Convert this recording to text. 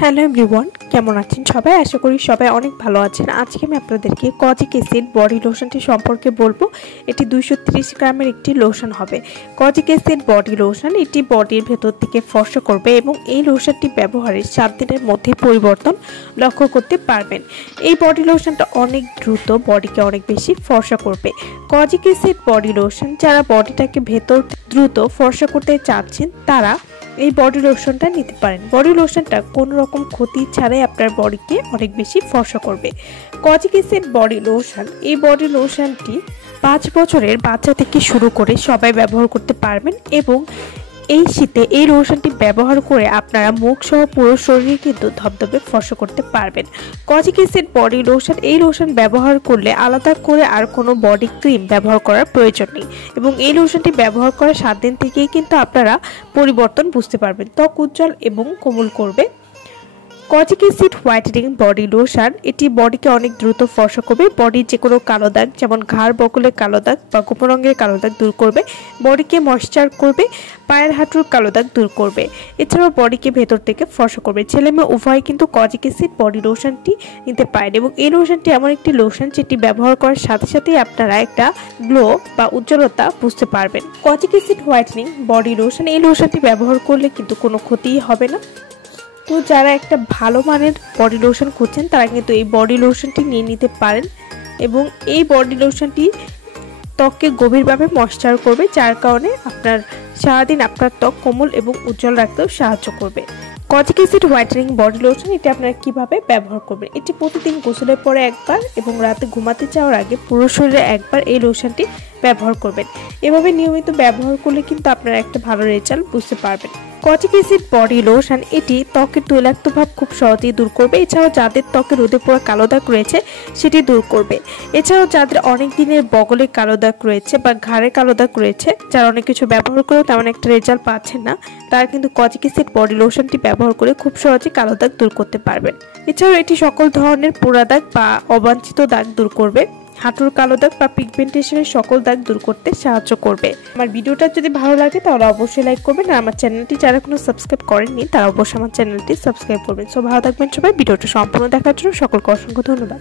Hello everyone, কেমন আছেন সবাই? আশা করি সবাই অনেক ভালো আছেন। আজকে আমি আপনাদেরকে কজিক অ্যাসিড বডি লোশনটি সম্পর্কে বলবো। এটি 230 গ্রামের একটি লোশন হবে। কজিক অ্যাসিড বডি লোশন এটি বডির ভেতর থেকে ফর্সা করবে এবং এই লোশনটি ব্যবহারের 7 দিনের মধ্যে পরিবর্তন লক্ষ্য করতে পারবেন। এই বডি লোশনটা অনেক দ্রুত বডিকে অনেক বেশি ফর্সা করবে। কজিক অ্যাসিড বডি লোশন যারা বডিটাকে ভেতর দ্রুত ফর্সা করতে চাচ্ছেন তারা এই বডি লোশনটা নিতে পারেন। বডি লোশনটা কোনো রকম ক্ষতি ছাড়াই আপনার বডিকে অনেক বেশি ফর্সা করবে। কজিক অ্যাসিড বডি লোশন, এই বডি লোশনটি 5 বছরের বাচ্চা থেকে শুরু করে সবাই ব্যবহার করতে পারবেন এবং এই শীতে এই লোশনটি ব্যবহার করে আপনারা মুখ সহ পুরো শরীরে কিন্তু ধবধবে ফর্সা করতে পারবেন। কজিক অ্যাসিড বডি লোশন, এই লোশন ব্যবহার করলে আলাদা করে আর কোনো বডি ক্রিম ব্যবহার করার প্রয়োজন নেই এবং এই লোশনটি ব্যবহার করার 7 দিন থেকেই কিন্তু আপনারা পরিবর্তন বুঝতে পারবেন। ত্বক উজ্জ্বল এবং কোমল করবে। Kojic acid whitening body lotion, এটি বডিকে অনেক দ্রুত ফর্সা করবে। বডির যে কোনো কালো দাগ, যেমন ঘাড় বগলের কালো দাগ বা গোপন রঙের কালো দাগ দূর করবে। বডিকে ময়েশ্চার করবে, পায়ের হাঁটুর কালো দাগ দূর করবে। এছাড়াও বডিকে ভেতর থেকে ফর্সা করবে। ছেলে মেয়ে উভয় কিন্তু কজিক অ্যাসিড বডি লোশনটি নিতে পারেন এবং এই লোশনটি এমন একটি লোশন যেটি ব্যবহার করার সাথে সাথেই আপনারা একটা গ্লো বা উজ্জ্বলতা বুঝতে পারবেন। Kojic acid whitening body lotion, এই লোশনটি ব্যবহার করলে কিন্তু কোনো ক্ষতিই হবে না। তো যারা একটা ভালো মানের বডি লোশন খুঁজছেন তারা কিন্তু এই বডি লোশনটি নিয়ে নিতে পারেন এবং এই বডি লোশনটি ত্বককে গভীরভাবে ময়েশ্চার করবে, যার কারণে আপনার সারাদিন আপনার ত্বক কোমল এবং উজ্জ্বল রাখতেও সাহায্য করবে। Kojic acid whitening body lotion, এটি আপনারা কিভাবে ব্যবহার করবেন? এটি প্রতিদিন গোসলের পরে একবার এবং রাতে ঘুমাতে যাওয়ার আগে পুরো শরীরে একবার এই লোশনটি ব্যবহার করবেন। এভাবে নিয়মিত ব্যবহার করলে কিন্তু আপনারা একটা ভালো রেজাল্ট বুঝতে পারবেন। কজিক অ্যাসিড বডি লোশন, এটি ত্বকের তৈলাক্ত ভাব খুব সহজেই দূর করবে। এছাড়াও যাদের ত্বকে রোদে পোড়া কালো দাগ রয়েছে সেটি দূর করবে। এছাড়াও যাদের অনেক দিনের বগলে কালো দাগ রয়েছে বা ঘাড়ে কালো দাগ রয়েছে, যারা অনেক কিছু ব্যবহার করেও তেমন একটা রেজাল্ট পাচ্ছেন না, তারা কিন্তু কজিক অ্যাসিড বডি লোশনটি ব্যবহার করে খুব সহজে কালো দাগ দূর করতে পারবেন। এছাড়াও এটি সকল ধরনের পোড়া দাগ বা অবাঞ্ছিত দাগ দূর করবে। হাঁটুর কালো দাগ বা পিগমেন্টেশনের সকল দাগ দূর করতে সাহায্য করবে। আমার ভিডিওটা যদি ভালো লাগে তাহলে অবশ্যই লাইক করবেন আর আমার চ্যানেলটি যারা এখনো সাবস্ক্রাইব করেননি তারা অবশ্যই আমার চ্যানেলটি সাবস্ক্রাইব করবেন। সো ভালো থাকবেন সবাই। ভিডিওটা সম্পূর্ণ দেখার জন্য সকলকে অসংখ্য ধন্যবাদ।